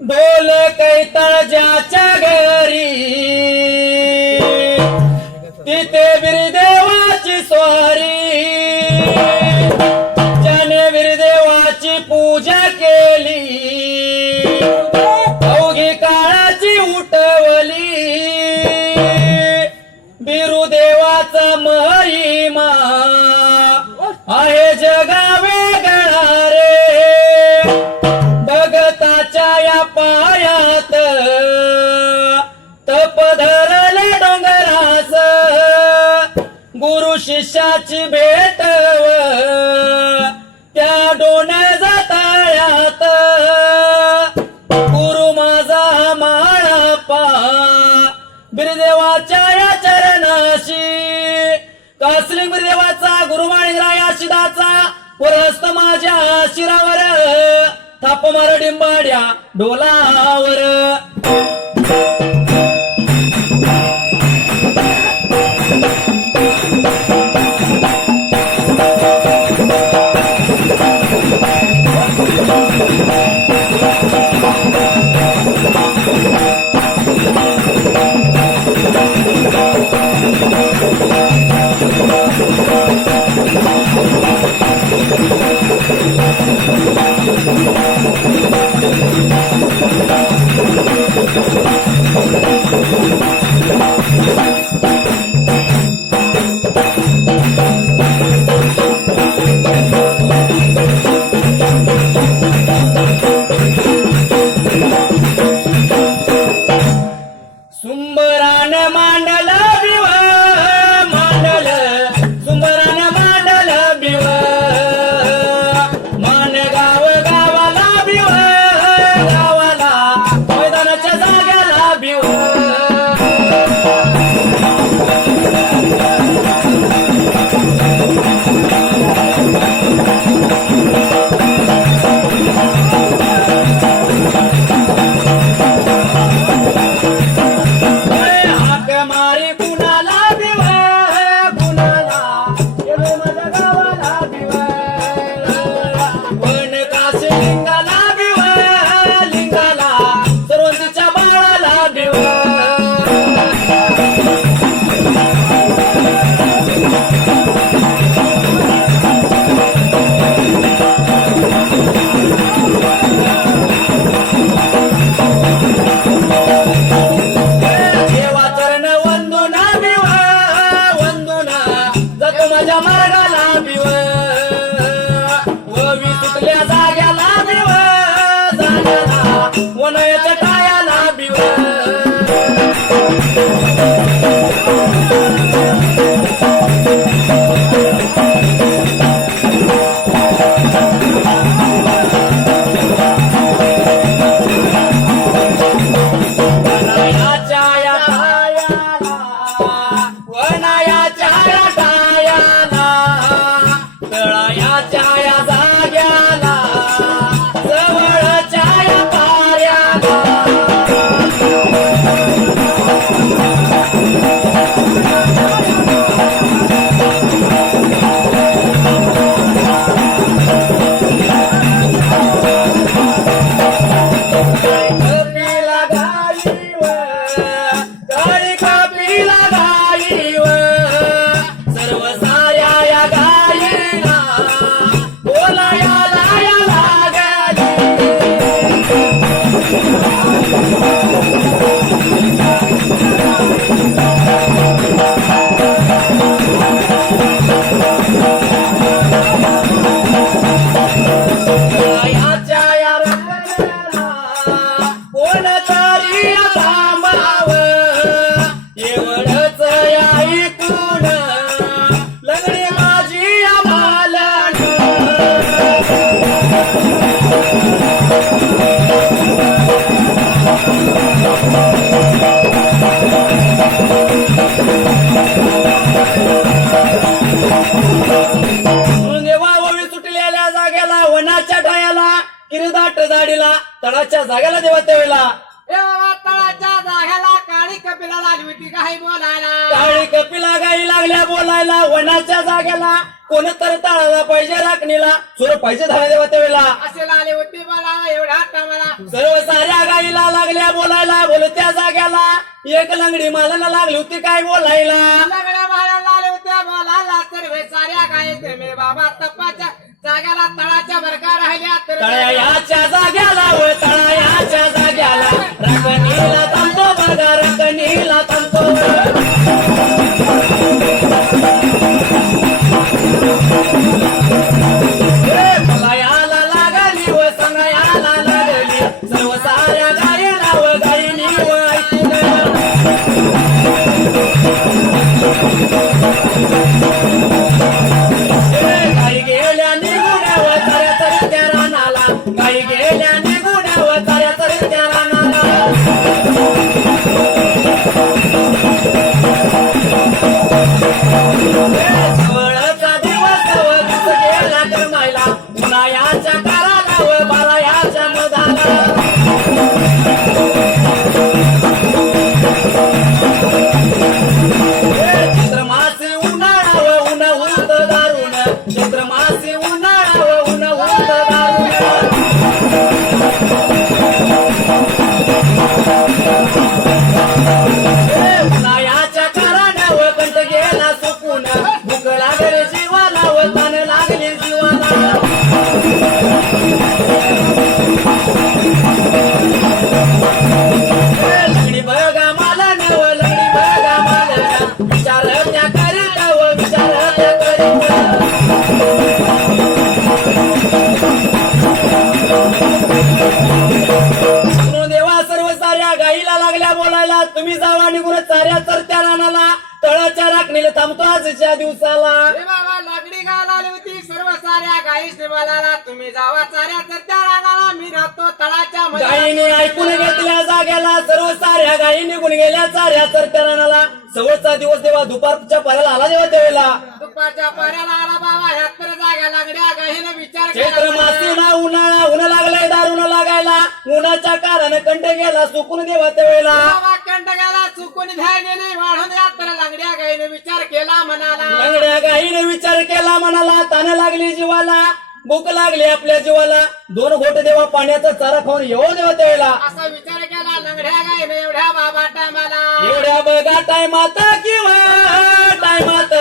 डोल कैतळ ज्याच्या घरी. गुरु शिष्याची भेटव त्या डोण्या ताळ्यात गुरु माझा माळा पा. बिरदेवाच्या या चरणाशी. कसली बिरदेवाचा गुरु या शिदाचा. पुरस्त माझ्या शिरावर. थाप मार डिंबाड्या डोलावर. तळाच्या जागेला देवा त्यावेळेला. कपी काळी कपिला गाई लागल्या बोलायला. वनाच्या जागेला कोणतरी ताळाला पैसे राखणीला. सुर पैसे धावा देवा त्यावेळेला. असे आले होते मला एवढा हट्टा मला. सर्व साऱ्या गाईला लागल्या बोलायला. बोलत्या जाग्याला एक लंगडी मालाला लागली होती काय बोलायला? लग्न जाग्याला तळाच्या बरका राहिल्या. तळ्याच्या जाग्याला व तळयाच्या जाग्याला राखणीला थांबतो बघा राखणी आजच्या दिवसाला. हे बाबा लाकडी गाल आली होती. सर्व साऱ्या गाई शिवाला तुम्ही जावा. साऱ्या रानाला मी राहतो तळाच्या गायीने ऐकून घेतल्या जाग्याला सर्व साऱ्या गायी निघून गेल्या साऱ्या रानाला सवळचा दिवस देवा दुपारच्या पराला आला देवा त्यावेळेला दुपारच्या पर्याला आला बाबा ह्या तर जागा लागड्या गाईने विचार चैत्र केला मासीना उन्हाळा ऊन लागलाय दारुण लागायला उन्हाच्या कारण कंठ गेला सुकून देवा त्यावेळेला. बाबा कंटकाला चुकून गेली वाढून या तर लागड्या गाईने विचार केला म्हणाला लंगड्या गाईने विचार केला मनाला तान लागली जीवाला भूक लागली आपल्या जीवाला. दोन घोट देवा पाण्याचा चारा खाऊन येऊ देवा त्यावेळेला. असा विचार केला लंगड्या गाईने एवढ्या बाबा टायमाला. एवढ्या बघा टायमात किंवा टायमात.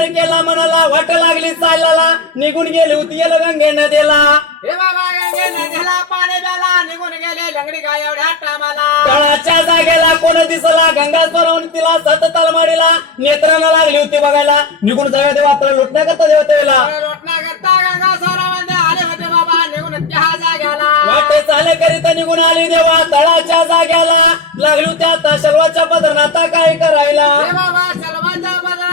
विचार केला मनाला वाट लागली चालाला निघून गेली होती गेलो गंगे नदीला. हे बाबा गंगे नदीला पाणी द्याला निघून गेले लंगडी गाय एवढ्या टायमाला तळाच्या जागेला कोण दिसला? गंगा स्वरावून तिला सत तलमाडीला नेत्रांना लागली होती बघायला. निघून देवा आपल्याला लुटण्या करता देवा त्यावेळेला लोटण्या करता गंगा सोरामध्ये आले होते बाबा निघून त्या जाग्याला वाटे चाले करीत निघून आली देवा तळाच्या जाग्याला लागली आता शर्वाच्या पदर आता काय करायला? हे बाबा सर्वांच्या बदलाला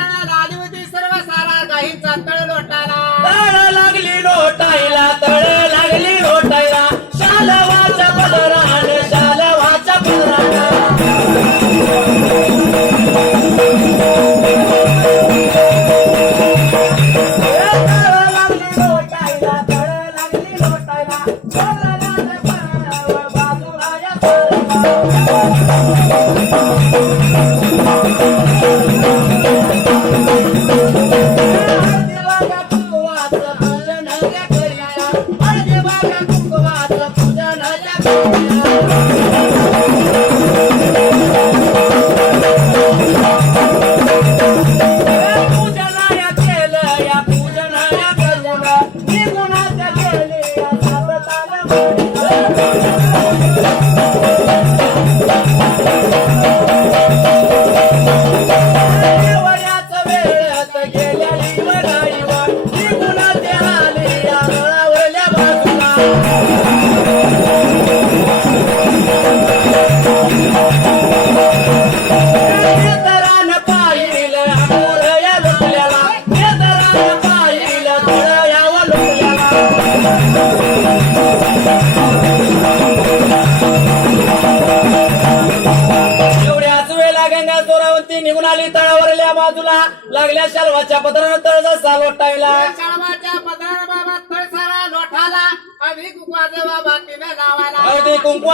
Bye.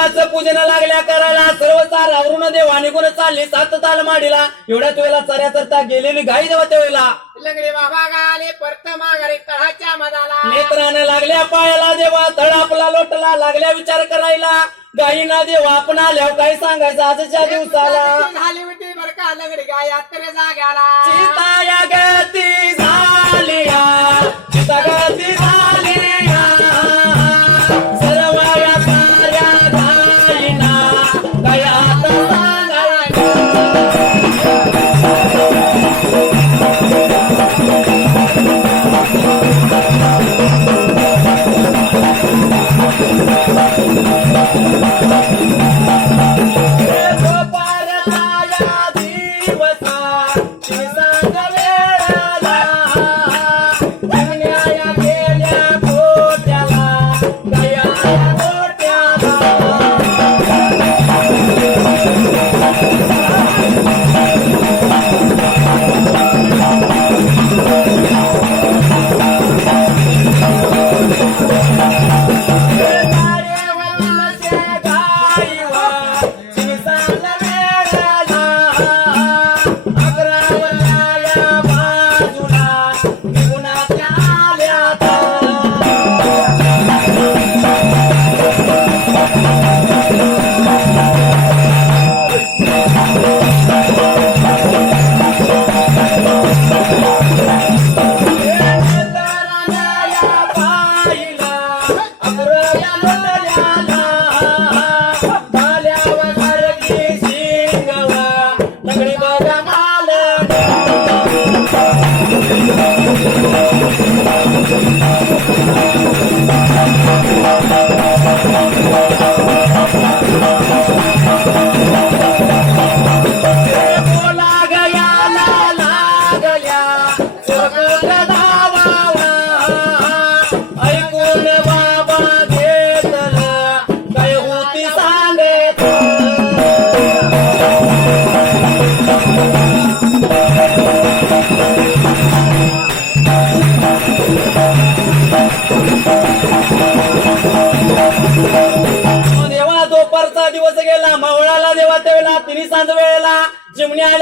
कुंकवाचं पूजन लागल्या करायला सर्व चार आवरून देवा निघून चालली सात ताल माडीला. एवढ्याच वेळेला चऱ्या चरता गेलेली गाई जेव्हा त्यावेळेला लंगडी बाबा गाले परत माघारी तळाच्या मधाला. नेत्राने लागल्या पायाला देवा तळ आपला लोटला लागल्या विचार करायला. गाईना देवा आपण आल्यावर काय सांगायचं आजच्या दिवसाला? झाली होती बर का लंगडी गाय यात्रे जाग्याला. गती झालिया सीता गती सर्व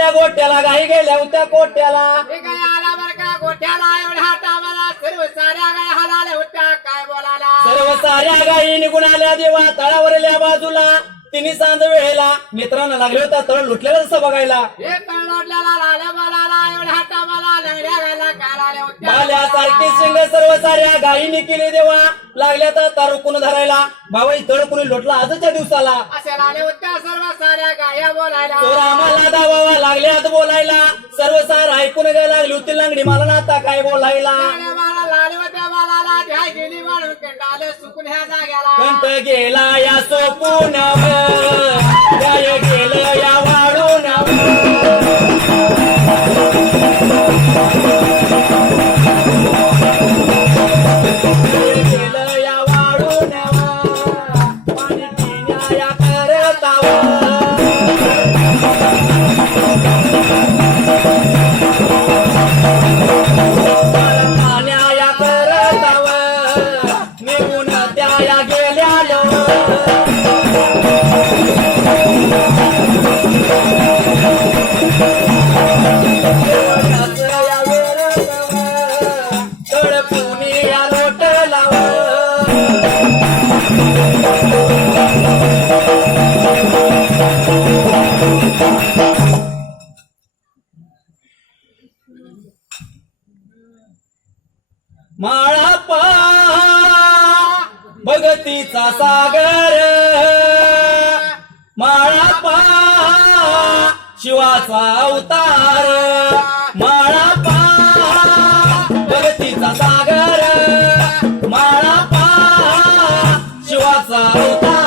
आल्या गोट्याला गाई गेल्या होत्या कोट्याला काय आला बर का? गोठ्याला एवढ्या टामाला सर्व साऱ्या गाय हलाल्या होत्या. काय बोलायला? सर्व साऱ्या गायी निघून आल्या देवा तळावरल्या बाजूला. तिन्ही सांज वेळेला मित्रांना लागले होता तळ लुटलेला जसं बघायला. हे तळ लोटल्याला लाल्या बोलाला एवढ्या बाल्यासारखी शिंग सर्व साऱ्या गायीने केली देवा. लागल्या तर तारुकून धरायला? बाबा तळ कुणी लोटला आजच्या दिवसाला? आम्हाला दावावा लागल्यात बोलायला. सर्व सार ऐकून घ्यायला लागली होती लांगडी. मला ना आता काय बोलायला? कंत गेला या सोपून शिवाचा अवतार. माळा पहा भगतीचा सागर. माळा पहा शिवाचा अवतार.